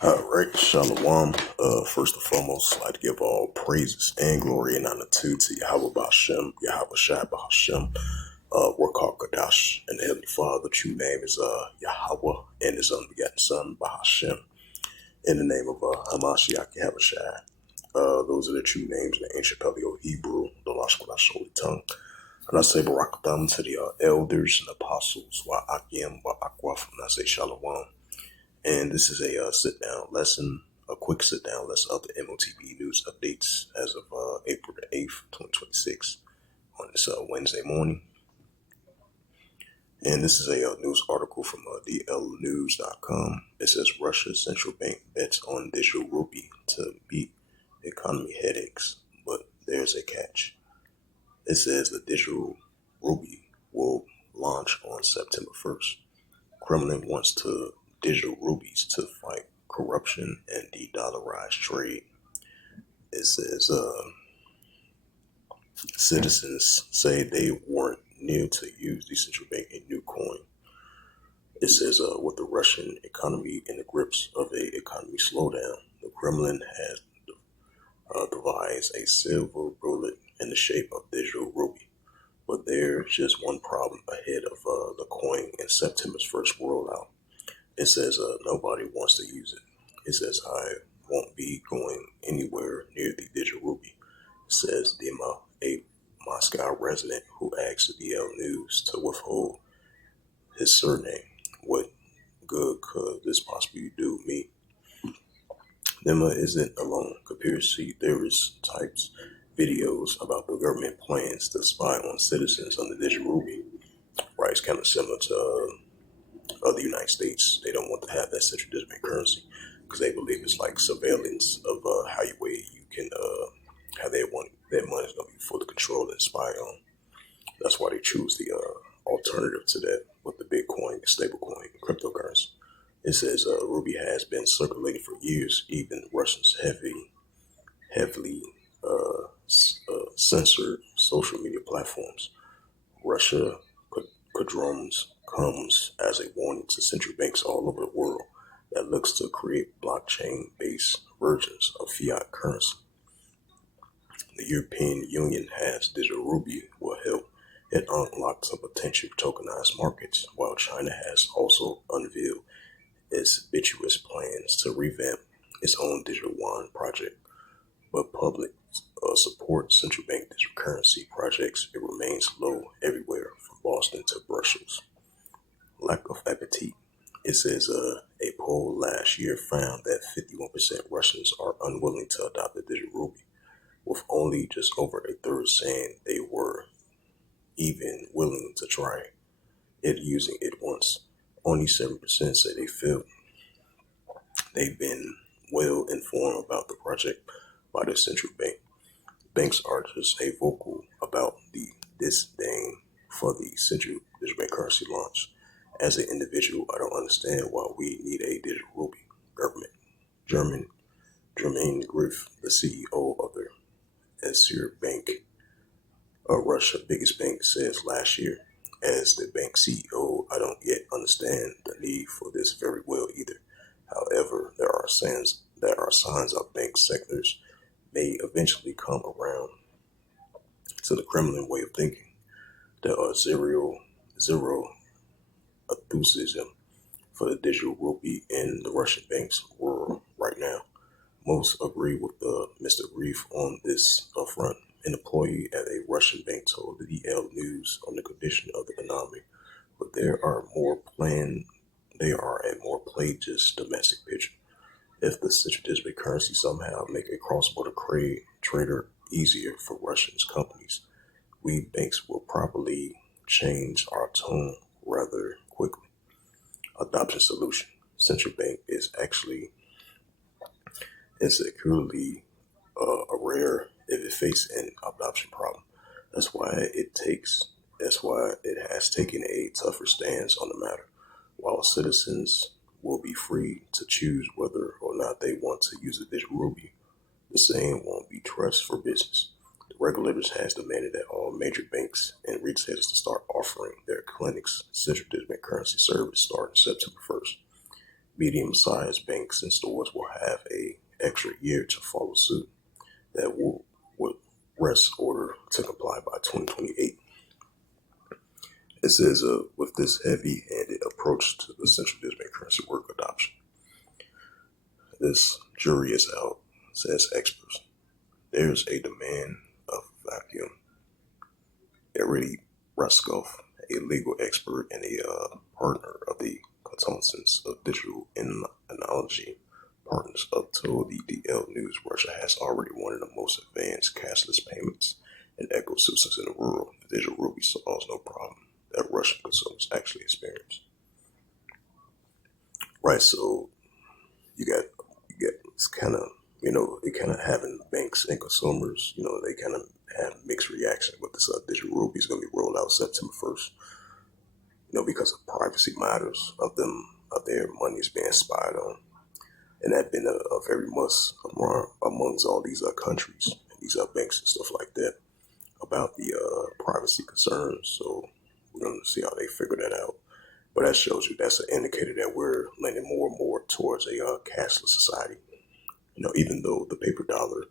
All right, Shalom. First and foremost, I'd like to give all praises and glory and honor to Yahweh Bashem, Yahweh Shai Bashem. We're called Kadash, and the Heavenly Father. The true name is Yahweh, and His unbegotten Son Bahashem. In the name of Hamashiach Yahweh Shai. Those are the true names in the ancient Paleo Hebrew, the Lashkodash Holy Tongue. And I say Barakatam to the elders and apostles, Wa'akim, Wa'akwaf, and I say Shalom. And this is a sit-down lesson, a quick sit-down lesson of the M.O.T.B news updates as of April the 8th, 2026 on this Wednesday morning. And this is a news article from dlnews.com. It says Russia's central bank bets on digital rupee to beat economy headaches, but there's a catch. It says the digital rupee will launch on September 1st. Kremlin wants to digital rupees to fight corruption and de-dollarize trade. It says citizens say they weren't near to use the central bank a new coin. It says with the Russian economy in the grips of a economy slowdown, the Kremlin has devised a silver bullet in the shape of digital rupee. But there's just one problem ahead of the coin in September's first rollout. It says nobody wants to use it. It says I won't be going anywhere near the digital rupee. It says Dima, a Moscow resident who asked the DL News to withhold his surname. What good could this possibly do me? Dima isn't alone. Conspiracy theorists types videos about the government plans to spy on citizens on the digital rupee. Right, it's kind of similar to the United States. They don't want to have that central digital currency because they believe it's like surveillance of how you can how they want their money is going to be fully controlled and spy on. That's why they choose the alternative to that with the Bitcoin, the stablecoin, cryptocurrency. It says Ruby has been circulating for years. Even Russians heavily censored social media platforms. Russia drones comes as a warning to central banks all over the world that looks to create blockchain-based versions of fiat currency. The European Union has digital rupee will help it unlock some potential tokenized markets, while China has also unveiled its ambitious plans to revamp its own digital yuan project. But public support central bank digital currency projects, it remains low everywhere from Boston to Brussels. Lack of appetite. It says a poll last year found that 51% Russians are unwilling to adopt the digital rupee, with only just over a third saying they were even willing to try it using it once. Only 7% say they feel they've been well informed about the project by the central bank. Banks are just a vocal about the disdain for the central digital bank currency launch. As an individual, I don't understand why we need a digital rupee. Government. Germain Griff, the CEO of the Esir Bank, Russia biggest bank, says last year. As the bank CEO, I don't yet understand the need for this very well either. However, there are signs of bank sectors may eventually come around to the Kremlin way of thinking. There are zero enthusiasm for the digital rupee in the Russian banks world right now. Most agree with Mr. Reef on this front. An employee at a Russian bank told the DL News on the condition of the economy, but there are a more pelagious domestic picture. If the central digital currency somehow make a cross-border trader easier for Russian companies, we banks will probably change our tone rather quickly. Adoption solution. Central bank is actually insecurely rare if it faces an adoption problem. That's why it has taken a tougher stance on the matter. While citizens will be free to choose whether or not they want to use a digital rupee, the same won't be trust for business. The regulators has demanded that all major banks and retailers to start offering their clinics central digital currency service starting September 1st. medium-sized banks and stores will have a extra year to follow suit that will would rest order to comply by 2028. It says, with this heavy-handed approach to the central digital currency work adoption, this jury is out, says experts. There's a demand of vacuum. Eddie Ruskoff, a legal expert and a partner of the Consultants of Digital Analogy Partners, told the DL News Russia has already one of the most advanced cashless payments and ecosystems in the world. The digital ruby solves no problem that Russian consumers actually experience. Right, so you get it's kind of it kind of having banks and consumers, they kind of have mixed reaction with this digital ruby is going to be rolled out September 1st. Because of privacy matters of their money is being spied on, and that been a very must amongst all these countries and these banks and stuff like that about the privacy concerns. So we're going to see how they figure that out. But that shows you that's an indicator that we're leaning more and more towards a cashless society. Even though the paper dollar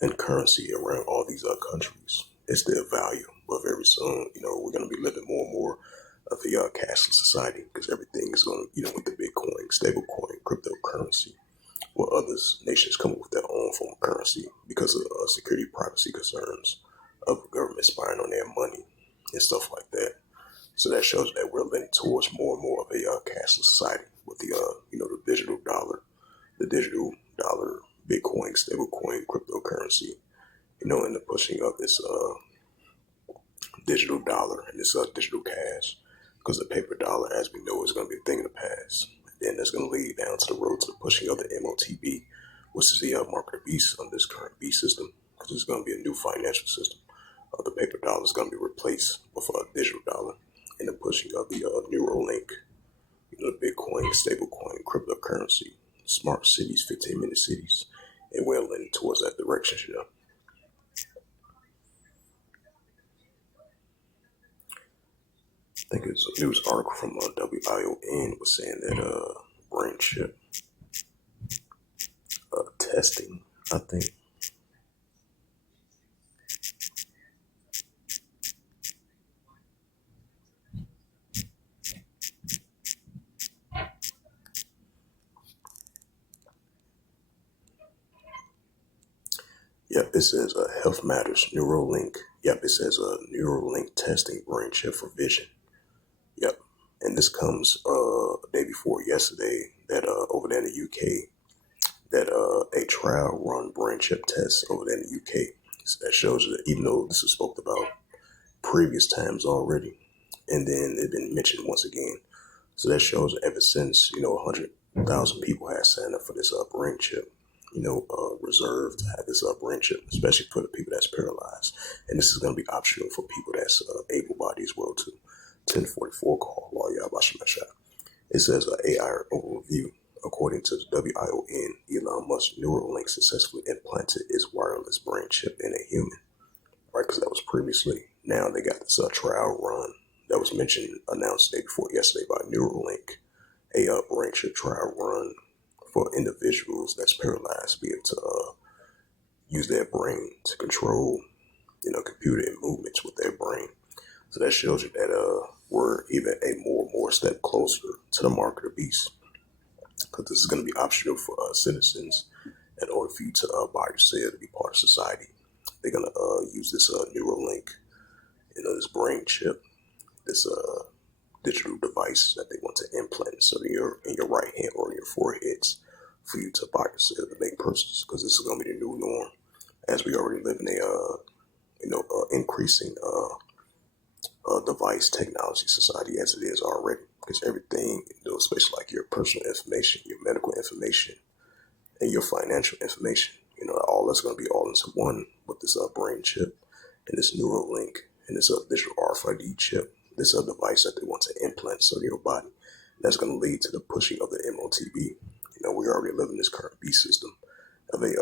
and currency around all these countries is their value, but very soon, we're going to be living more and more of a cashless society because everything is going to, with the Bitcoin, stablecoin, cryptocurrency, or others nations come up with their own form of currency because of security privacy concerns of government spying on their money and stuff like that. So that shows that we're leaning towards more and more of a cashless society with the the digital dollar, Bitcoin, stablecoin, cryptocurrency, and the pushing of this digital dollar and this digital cash, because the paper dollar, as we know, is going to be a thing of the past. Then that's going to lead down to the road to the pushing of the M.O.T.B, which is the mark of the beast on this current beast system, because it's going to be a new financial system. The paper dollar is going to be replaced with a digital dollar, and the pushing of the Neuralink, the Bitcoin, stablecoin, cryptocurrency, smart cities, 15-minute cities, and we're leaning towards that direction. I think it's a news article from WION was saying that brain chip testing, I think. Yep, it says health matters, Neuralink. Yep, it says Neuralink testing brain chip for vision. Yep, and this comes a day before yesterday that over there in the UK, that a trial run brain chip test over there in the UK. So that shows that even though this was spoke about previous times already, and then it's been mentioned once again. So that shows that ever since 100,000 people have signed up for this brain chip, reserved to have this brain chip, especially for the people that's paralyzed, and this is going to be optional for people that's able-bodied as well too. 1044 call while y'all watching my shot. It says AI overview. According to the WION, Elon Musk Neuralink successfully implanted its wireless brain chip in a human. Right, because that was previously. Now they got this trial run that was mentioned, announced the day before yesterday by Neuralink, a brain chip trial run for individuals that's paralyzed, be able to use their brain to control, computer and movements with their brain. So that shows you that we're even a more and more step closer to the mark of the beast, because this is going to be optional for citizens in order for you to buy yourself to be part of society. They're going to use this Neuralink, this brain chip, this digital device that they want to implant so that you're in your right hand or in your foreheads for you to buy yourself to make purchases, because this is going to be the new norm as we already live in a increasing device technology society as it is already, because everything, especially like your personal information, your medical information, and your financial information, all that's going to be all into one with this brain chip and this Neuralink and this digital RFID chip, this device that they want to implant so your body. That's going to lead to the pushing of the M.O.T.B. We already live in this current B system of a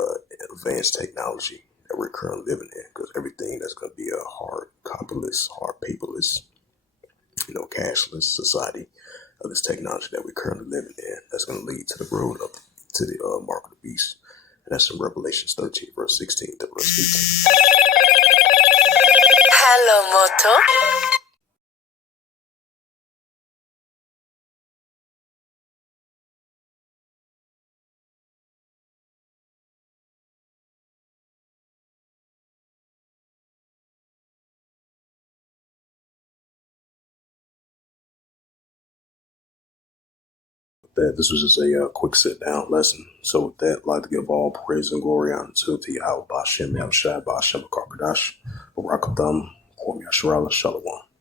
advanced technology that we're currently living in, because everything that's going to be a hard copyless, hard paperless, cashless society of this technology that we're currently living in that's going to lead to the road up to the mark of the beast. And that's in Revelations 13, verse 16 to verse 18. Hello, Moto. That this was just a quick sit down lesson. So with that, I'd like to give all praise and glory unto the Al Bashem El Shai Bashem Karkadash, Barakatham, Kwame Ashrala, Shalom.